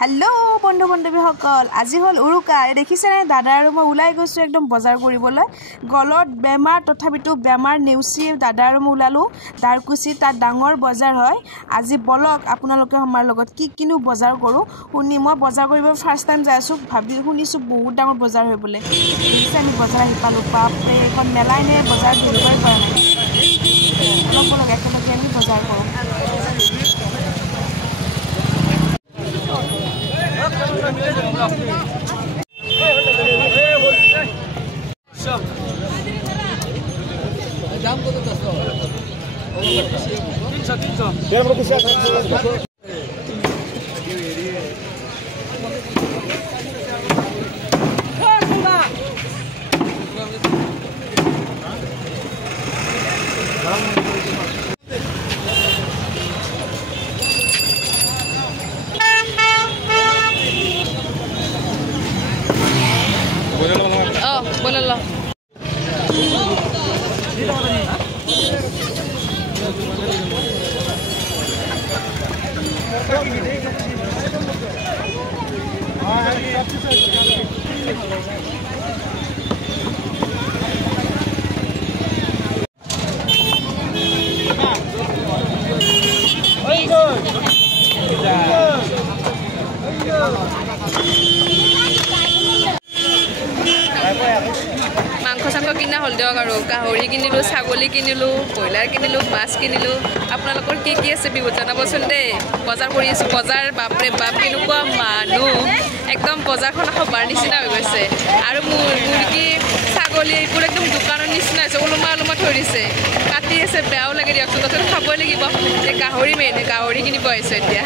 hello बंधु बान्धवीসকল আজি হল উৰুকা দেখিছেনে দাদা আৰু মই ওলাই গৈছো একদম বজাৰ কৰিবলৈ গলত বেমাৰ তথাপিটো বেমাৰ নেউচি দাদা আৰু মই ওলালো দাৰকুছি তাত ডাঙৰ বজাৰ হয় আজি বলক আপোনালোকে আমাৰ লগত কি কিনো বজাৰ কৰো শুনি মই বজাৰ কৰিব ফাৰ্স্ট টাইম যাই আছো ভাবি শুনিছো বহুত ডাঙৰ বজাৰ হয় বোলে দেখিছে আমি বজাৰ আহি পালো বাপৰে এখন মেলাই নে বজাৰ ধৰিবই পৰা নাই অলপ একেলগে আমি বজাৰ কৰো দাম কত আছে 300 बोलला মাংস চাংস কিনা হল দিয়ক আৰু গাহৰি কিনিলো ছাগলী কিনিলো ব্ৰইলাৰ কিনিলো মাছ কিনিলো আপোনালোকৰ কি কি আছে বিহুত জনাবচোন দেই বজাৰ কৰি আছো বজাৰ বাপৰে বাপ কেনেকুৱা মানুহ একদম বজাৰখন খবৰ নিচিনা হৈ গৈছে আৰু মুৰ্গী ছাগলী এইবোৰ একদম দোকানৰ নিচিনা হৈছে ওলমা থৈ দিছে কাটি আছে বেয়াও লাগে দিয়কচোন তথাপি খাবই লাগিব যে গাহৰি মেইন গাহৰি কিনিব আহিছো এতিয়া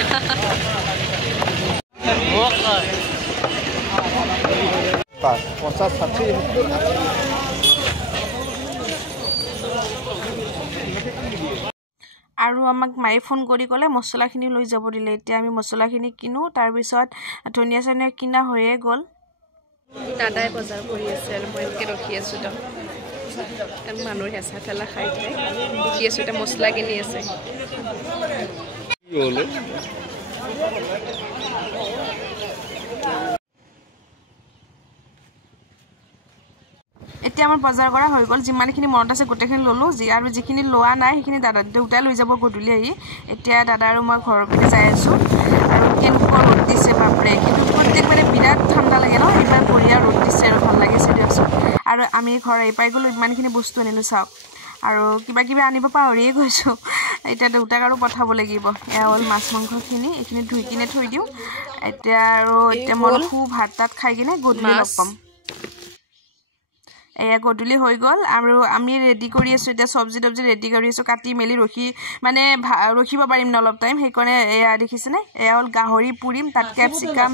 আৰু আমাক মাই ফোন কৰি ক'লে মছলাখিনি লৈ যাব দিলে এতিয়া আমি মছলাখিনি কিনো তাৰ পিছত ধনিয়া চনিয়া কিনা হৈয়ে গ'ল দাদাই বজাৰ কৰি আছে আৰু মই এনেকৈ ৰখি আছো তো মানুহৰ হেঁচা ঠেলা খাই দেখি আছো এতিয়া মছলা কিনি আছে এতিয়া আমাৰ বজাৰ কৰা হৈ গ'ল যিমানখিনি মনত আছে গোটেইখিনি ল'লো আৰু যিখিনি লোৱা নাই সেইখিনি দাদা দেউতাই লৈ যাব গধূলি আহি এতিয়া দাদা আৰু মই ঘৰৰ পিনে যাই আছো আৰু কেনেকুৱা ৰ'দ দিছে বাপৰে কিন্তু প্ৰত্যেকবাৰে বিৰাট ঠাণ্ডা লাগে ন ইমান বঢ়িয়া ৰ'দ দিছে আৰু ভাল লাগিছে দিয়কচোন আৰু আমি ঘৰ আহি পাই গ'লো ইমানখিনি বস্তু আনিলো চাওক আৰু কিবা কিবি আনিব পাহৰিয়ে গৈছো এতিয়া দেউতাক আৰু পঠাব লাগিব এয়া হ'ল মাছ মাংসখিনি এইখিনি ধুই কিনে থৈ দিওঁ এতিয়া আৰু এতিয়া মই খুব ভাত তাত খাই কিনে গধূলি লগ পাম এয়া গধূলি হৈ গ'ল আৰু আমি ৰেডি কৰি আছো এতিয়া চব্জি ৰেডি কৰি আছো কাটি মেলি ৰখিব পাৰিম ন অলপ টাইম সেইকাৰণে এয়া দেখিছেনে এয়া হ'ল গাহৰি পুৰিম তাত কেপচিকাম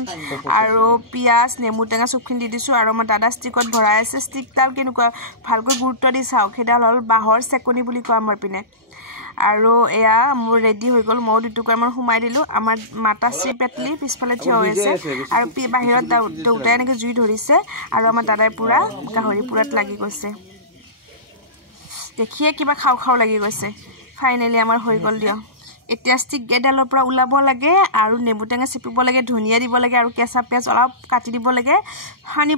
আৰু পিঁয়াজ নেমু টেঙা চবখিনি দি দিছোঁ আৰু আমাৰ দাদা ষ্টিকত ভৰাই আছে ষ্টিকডাল কেনেকুৱা ভালকৈ গুৰুত্ব দি চাওক সেইডাল হ'ল বাঁহৰ চেকনি বুলি কয় আমাৰ পিনে আৰু এয়া মোৰ ৰেডি হৈ গ'ল মই দুটুকুৰামান সোমাই দিলোঁ আমাৰ মাতাশ্ৰী পেটলি পিছফালে থিয় হৈ আছে আৰু বাহিৰত দেউতাই এনেকৈ জুই ধৰিছে আৰু আমাৰ দাদাই পূৰা গাহৰি পুৰাত লাগি গৈছে দেখিয়ে কিবা খাওঁ লাগি গৈছে ফাইনেলি আমাৰ হৈ গ'ল দিয়ক এতিয়া ষ্টিক এডালৰ পৰা ওলাব লাগে আৰু নেমু টেঙা চেপিব লাগে ধনিয়া দিব লাগে আৰু কেঁচা পিঁয়াজ অলপ কাটি দিব লাগে সানি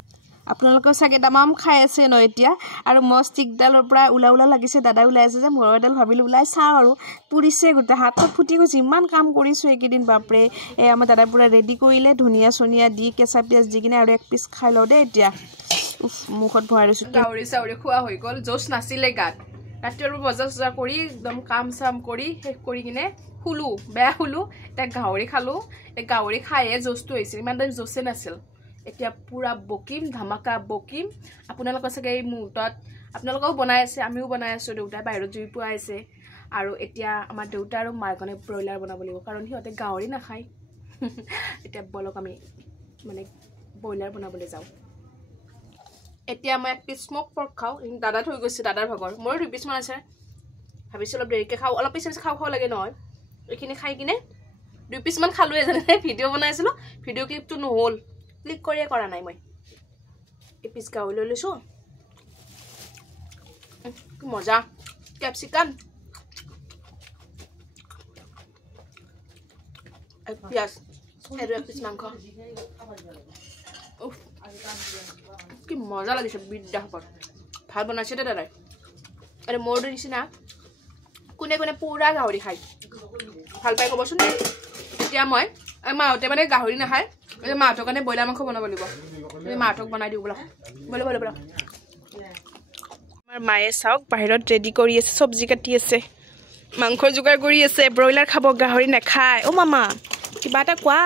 আপোনালোকেও চাগে তামাম খাই আছে ন এতিয়া আৰু মই ষ্টিকডালৰ পৰা ওলা লাগিছে দাদাই ওলাই আছে যে মোৰ এডাল ভাবিলোঁ ওলাই চাওঁ আৰু পুৰিছে গোটেই হাতত ফুটি গৈছে ইমান কাম কৰিছোঁ এইকেইদিন বাপৰে আমাৰ দাদাই পূৰা ৰেডি কৰিলে ধনিয়া চনিয়া দি কেঁচা পিঁয়াজ দি কিনে আৰু এক পিচ খাই লওঁ দেই এতিয়া মুখত ভৰাই দিছোঁ গাহৰি চাহৰি খোৱা হৈ গ'ল জোচ নাছিলে গাত ৰাতিপুৱাৰ বজাৰ চজাৰ কৰি একদম কাম চাম কৰি শেষ কৰি কিনে শুলো বেয়া শুলো এতিয়া গাহৰি খালোঁ এই গাহৰি খায়ে জোচটো হৈছিল ইমান টাইম জোচে নাছিল এতিয়া পুৰা বকিম ধামাকা বকিম আপোনালোকৰ চাগে এই মুহূৰ্তত আপোনালোকেও বনাই আছে আমিও বনাই আছোঁ দেউতাই বাহিৰত জুই পোৱাই আছে আৰু এতিয়া আমাৰ দেউতা আৰু মাৰ কাৰণে ব্ৰইলাৰ বনাব লাগিব কাৰণ সিহঁতে গাহৰি নাখায় এতিয়া বলক আমি মানে ব্ৰইলাৰ বনাবলৈ যাওঁ এতিয়া মই এক পিচ স্মক পৰ্ক খাওঁ দাদা থৈ গৈছে দাদাৰ ভাগৰ মোৰো 2 পিচমান আছে ভাবিছোঁ অলপ দেৰিকৈ খাওঁ অলপ পিছ খাওঁ লাগে নহয় এইখিনি খাই কিনে 2 পিচমান খালোঁৱে জানে ভিডিঅ' বনাইছিলোঁ ভিডিঅ' ক্লিপটো নহ'ল ক্লিক কৰিয়ে কৰা নাই মই এই পিচ গাহৰি লৈ লৈছোঁ কি মজা ক্যাপসিকাম পিঁয়াজ আৰু এক পিছ মাংস কি মজা লাগিছে বিদ্যা হপত ভাল বনাইছে দে দাদাই আৰু মোৰ নিচিনা কোনে কোনে পুৰা গাহৰি খায় ভাল পাই ক'বচোন এতিয়া মই মাহঁতে মানে গাহৰি নাখায় মাহঁতৰ কাৰণে ব্ৰইলাৰ মাংস বনাব লাগিব মাহঁতক বনাই দিওঁ বোলা বলে বলে বলা আমাৰ মায়ে চাওক বাহিৰত ৰেডি কৰি আছে চব্জি কাটি আছে মাংস যোগাৰ কৰি আছে ব্ৰইলাৰ খাব গাহৰি নাখায় অ' মামা কিবা এটা কোৱা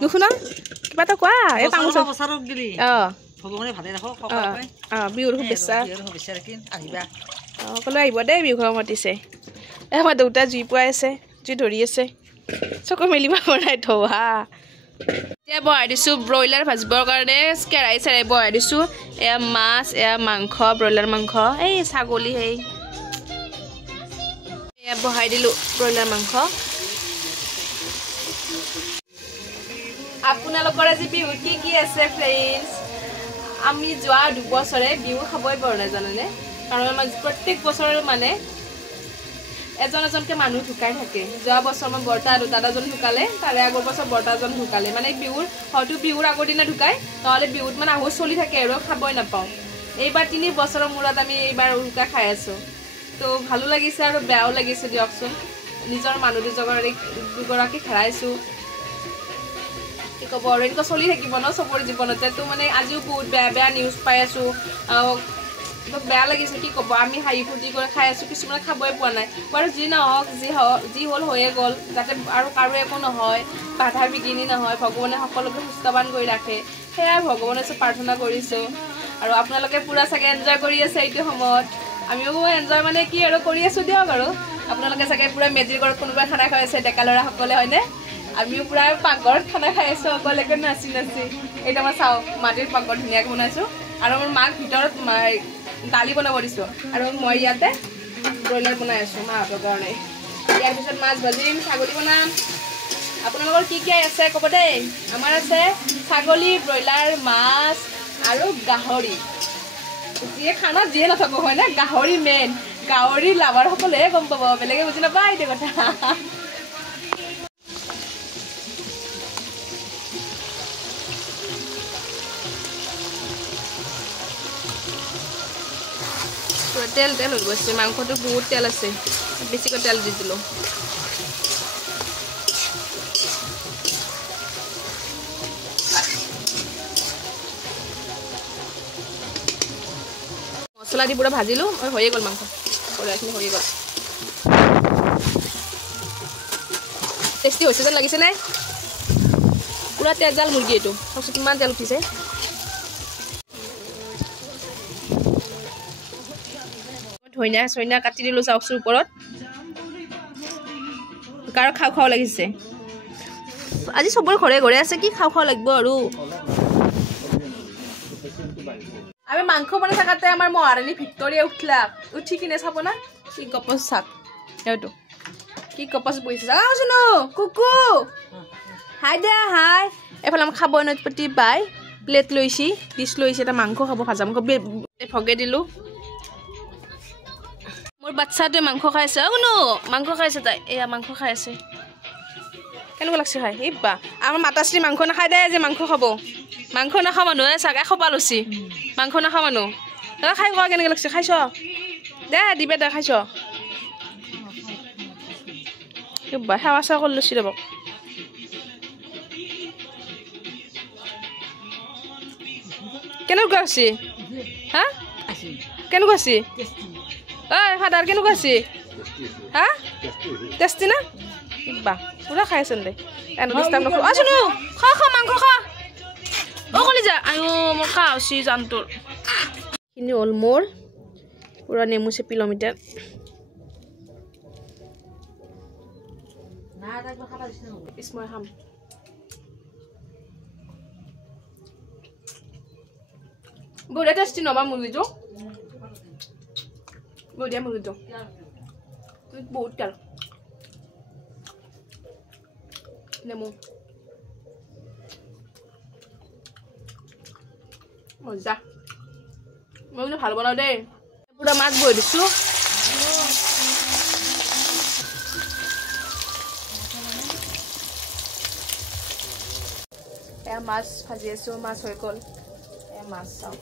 নুশুনা কিবা এটা কোৱা এই ভগৱানে ভালে ৰাখক বিহুৰ শুভেচ্ছা আহিবা সকলো আহিব দেই বিহু খাব মাতিছে আমাৰ দেউতা জুই পুৱাই আছে জুই ধৰি আছে চকু মেলিব বনাই থোৱা এতিয়া বহাই দিছোঁ ব্ৰইলাৰ ভাজিবৰ কাৰণে কেৰাহী চেৰাহী বহাই দিছোঁ এয়া মাছ এয়া মাংস ব্ৰইলাৰ মাংস এই ছাগলী সেই এয়া বহাই দিলোঁ ব্ৰইলাৰ মাংস আপোনালোকৰ আজি বিহুত কি আছে ফ্ৰেণ্ডছ আমি যোৱা 2 বছৰে বিহু খাবই পৰা নাই জানেনে কাৰণ আমাৰ প্ৰত্যেক বছৰৰ মানে এজন এজনকে মানুহ ঢুকাই থাকে যোৱা বছৰ মই বৰ্তা দাদাজন ঢুকালে তাৰে আগৰ বছৰ বৰ্তাজন ঢুকালে মানে বিহুৰ হয়তো বিহুৰ আগৰ দিনা ঢুকাই নহ'লে বিহুত মানে আহোঁ চলি থাকে আৰু খাবই নাপাওঁ এইবাৰ 3 বছৰৰ মূৰত আমি এইবাৰ উৰুকা খাই আছোঁ তো ভালো লাগিছে আৰু বেয়াও লাগিছে দিয়কচোন নিজৰ মানুহ দুগৰাকী হেৰাইছোঁ কি ক'ব আৰু এনেকুৱা চলি থাকিব ন চবৰে জীৱনতে তো মানে আজিও বহুত বেয়া নিউজ পাই আছোঁ বেয়া লাগিছে কি ক'ব আমি হাঁহি ফূৰ্তি কৰি খাই আছোঁ কিছুমানে খাবই পোৱা নাই বাৰু যি নহওক যি হ'ল হৈয়ে গ'ল যাতে আৰু কাৰো একো নহয় বাধা বিঘিনি নহয় ভগৱানে সকলোকে সুস্থৱান কৰি ৰাখে সেয়াই ভগৱানে চব প্ৰাৰ্থনা কৰিছোঁ আৰু আপোনালোকে পূৰা চাগে এনজয় কৰি আছে এইটো সময়ত আমিও এনজয় মানে কি আৰু কৰি আছোঁ দিয়ক আৰু আপোনালোকে চাগে পূৰা মেজিৰ ঘৰত কোনোবাই খানা খাই আছে ডেকা ল'ৰাসকলে হয়নে আমিও পূৰা পাকঘৰত খানা খাই আছোঁ অকলেকে নাচি এইটো আমাৰ চাওঁ মাটিৰ পাকঘৰ ধুনীয়াকৈ বনাইছোঁ আৰু আমাৰ মাক ভিতৰত দালি বনাব দিছোঁ আৰু মই ইয়াতে ব্ৰইলাৰ বনাই আছোঁ মাহঁতৰ কাৰণে ইয়াৰ পিছত মাছ ভাজিম ছাগলী বনাম আপোনালোকৰ কি আছে ক'ব দেই আমাৰ আছে ছাগলী ব্ৰইলাৰ মাছ আৰু গাহৰি যিয়ে খানাত যিয়ে নাথাকো হয়নে গাহৰি মেইন গাহৰি লাভাৰসকলেহে গম পাব বেলেগে বুজি নাপায় এইটো কথা তেল হৈ গৈছে মাংসটো বহুত তেল আছে বেছিকৈ তেল দি দিলোঁ মছলা দি পুৰা ভাজিলোঁ আৰু হৈয়ে গ'ল মাংস ব্ৰইলাৰখিনি হৈয়ে গ'ল টেষ্টি হৈছে যেন লাগিছে নাই পুৰা তেজাল মুৰ্গী এইটো তাৰপিছত কিমান তেল উঠিছে ধনিয়া কাটি দিলোঁ চাওকচোন ওপৰত কাৰ খাওঁ লাগিছে আজি চবৰে ঘৰে ঘৰে আছে কি খাওঁ লাগিব আৰু আমি মাংস বনাই থাকাতে আমাৰ মহাৰাণী ভিক্টৰিয়া উঠি কিনে চাব না কি গপচ চাক সেইটো কি গপচ বহিছে চাওচোন কুকু হাই দে হাই এইফালে আমি খাব নপতি বাই প্লেট লৈছি ডিছ লৈছে এটা মাংস খাব ভাজা মাংস ভগে দিলোঁ মোৰ বাচ্চাটোৱে মাংস খাই আছে কোনো মাংস খাই আছে তাই এয়া মাংস খাই আছে কেনেকুৱা লাগছে খাই এই বা আমাৰ মাতাশ্ৰী মাংস নাখায় দে যে মাংস খাব মাংস নাখাওঁ মানুহে চাগে এশপা লৈছি মাংস নাখাওঁ মানুহ দাদা খাই কোৱা কেনেকৈ লাগছে খাইছ দে দিবে দে খাইছ বা সেৱা চেৱা কৰি লৈছি ৰ'ব কেনেকুৱা আছে হা কেনেকুৱা আছে ঐ ফাদাৰ কেনেকুৱা আছে হা টেষ্টি না বা পুৰা খাই আছে দে আছোন খা মাংস খা অ' কলি যা আয়ো মোৰ খা হৈছে জানটোৰ এইখিনি হ'ল মোৰ পুৰা নেমু চেপি ল'ম এতিয়া মই খাম বঢ়িয়া টেষ্টি নবা মুৰ্গীটো বঢ়িয়া মুৰ্গীটো বহুত তেল নেমু মজা মই কিন্তু ভাল বনাওঁ দেই পুৰা মাছ বহি দিছোঁ এয়া মাছ ভাজি আছোঁ মাছ হৈ গ'ল এয়া মাছ চাওঁ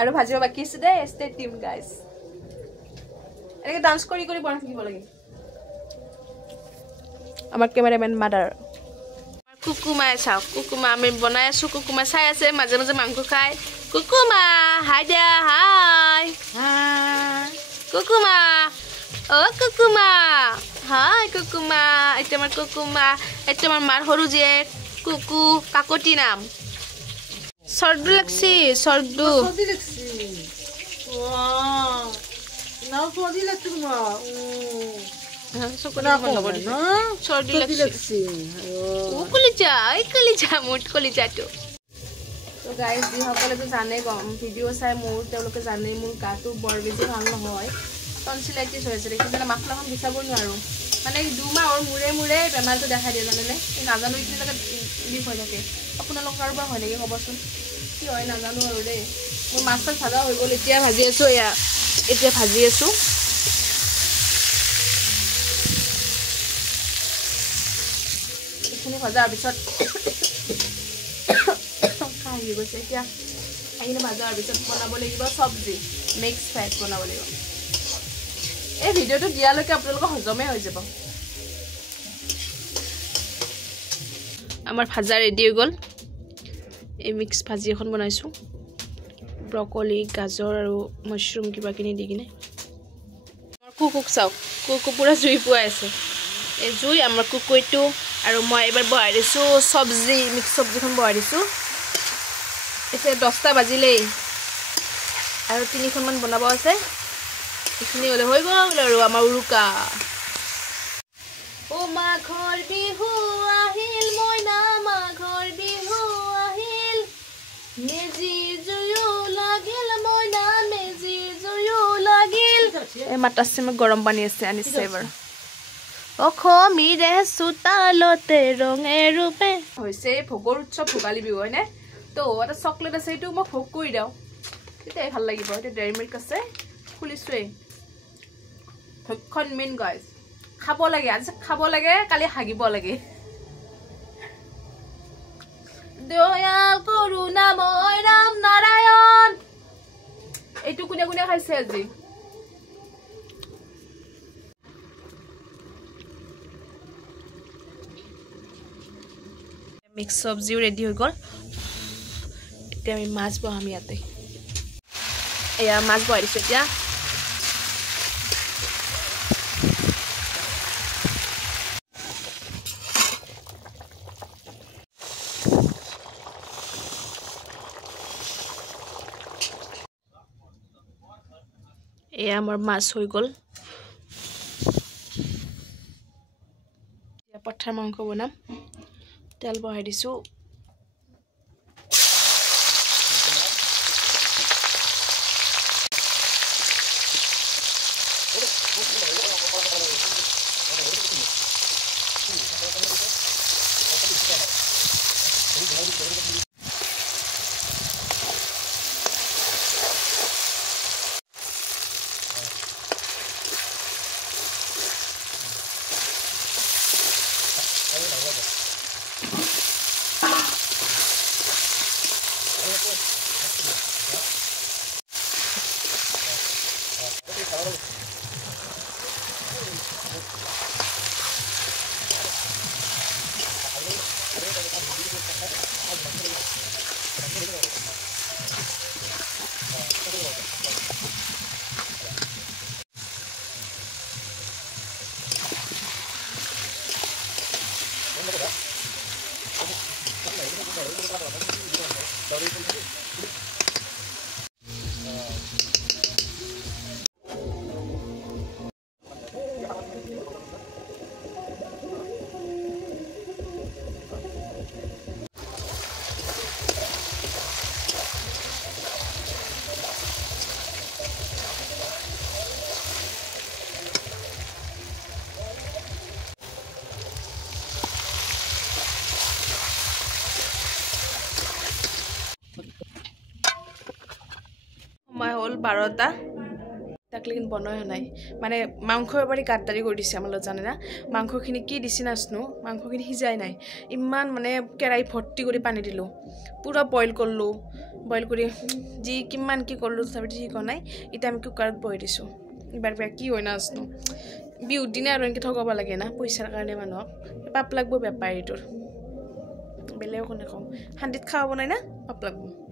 আৰু ভাজিব বাকী আছে দেই ষ্টে টিউন গাইজ এনেকৈ ডান্স কৰি কৰি বনাই থাকিব লাগে আমাৰ কেমেৰামেন মাদাৰ কুকুমাই চাওক কুকুমা আমি বনাই আছোঁ কুকুমা চাই আছে মাজে মাজে মাংস খাই কুকুমা হাই দিয়া হাই কুকুমা অ' কুকুমা হাই কুকুমা এইটো আমাৰ কুকুমা এইটো আমাৰ মাৰ সৰু জীয়েক কুকু কাকতি নাম চৰ্দু লাগছি চৰ্দু যিসকলে জানে গম ভিডিঅ' চাই মোৰ তেওঁলোকে জানে মোৰ গাটো বৰ বেছি ভাল নহয় টনচিলাইটিছ হৈ আছে দেখিছেনে মাফলাখন গুচাব নোৱাৰোঁ মানে 2 মাহৰ মূৰে মূৰে বেমাৰটো দেখা দিয়ে জানেনে নাজানো এইখিনিলৈকে বিষ হৈ থাকে আপোনালোকৰ কাৰোবাৰ হয় নেকি ক'বচোন কি হয় নাজানো আৰু দেই মোৰ মাছ চাছ ভাজা হৈ গ'ল এতিয়া ভাজি আছোঁ এতিয়া ভাজি আছোঁ এইখিনি ভজাৰ পিছত কাঢ়ি গৈছে এতিয়া এইখিনি ভজাৰ পিছত বনাব লাগিব চব্জি মিক্স ফ্ৰাইড বনাব লাগিব এই ভিডিঅ'টো দিয়ালৈকে আপোনালোকৰ হজমেই হৈ যাব আমাৰ ভাজা ৰেডি হৈ গ'ল এই মিক্স ভাজি এখন বনাইছোঁ ব্ৰকলি গাজৰ আৰু মাছৰুম কিবা কিনি দি কিনে আমাৰ কুকুক চাওক কুকু পূৰা জুই পুৱাই আছে এই জুই আমাৰ কুকুৰটো আৰু মই এবাৰ বহাই দিছোঁ চব্জি মিক্স চব্জিখন বহাই দিছোঁ এতিয়া 10টা বাজিলেই আৰু 3খনমান বনাব আছে এইখিনি হ'লে হৈ গ'ল আৰু আমাৰ উৰুকা অ' মাঘৰ বিহু আহিল মইনা মাঘৰ বিহু আহিল মেজি জুয়ো লাগিল মইনা মেজি জুয়ো লাগিল এই মাতাছে মই গৰম পানী আছে আনিছে এবাৰ অসমীৰে চোতালতে ৰঙে ৰূপে হৈছে ভোগৰ উৎসৱ ভোগালী বিহু হয়নে তো এটা চকলেট আছে এইটো মই ভোগ কৰি দিওঁ তেতিয়াই ভাল লাগিব এতিয়া ডেইৰী মিল্ক আছে খুলিছোৱেই ভক্ষণ মেইন গাইজ খাব লাগে আজি খাব লাগে কালি হাগিব লাগে দয়াল কৰুণাময় ৰাম নাৰায়ণ এইটো কোনে কোনে খাইছে আজি মিক্স চব্জিও ৰেডি হৈ গ'ল এতিয়া আমি মাছ বহাম ইয়াতে এয়া মাছ বহাই দিছোঁ এতিয়া এয়া আমাৰ মাছ হৈ গ'ল এতিয়া পঠাৰ মাংস বনাম তেল বহাই দিছোঁ সময় হ'ল 12টা লেকিন বনোৱা নাই মানে মাংস এবাৰ গাদ্দাৰি কৰি দিছে আমাৰ লগত জানে না মাংসখিনি কি দিছি নাচনো মাংসখিনি সিজাই নাই ইমান মানে কেৰাহী ভৰ্তি কৰি পানী দিলোঁ পুৰা বইল কৰিলোঁ বইল কৰি যি কিমান কি কৰিলোঁ তথাপিতো ঠিক হোৱা নাই এতিয়া আমি কুকাৰত বহাই দিছোঁ এবাৰ কি হয় নাচনো বিহুৰ দিনা আৰু এনেকৈ ঠগাব লাগে না পইচাৰ কাৰণে মানুহক পাপ লাগব বেপাৰীটোৰ বেলেগ একো নকওঁ শান্তিত খাব নাই না পাপ লাগব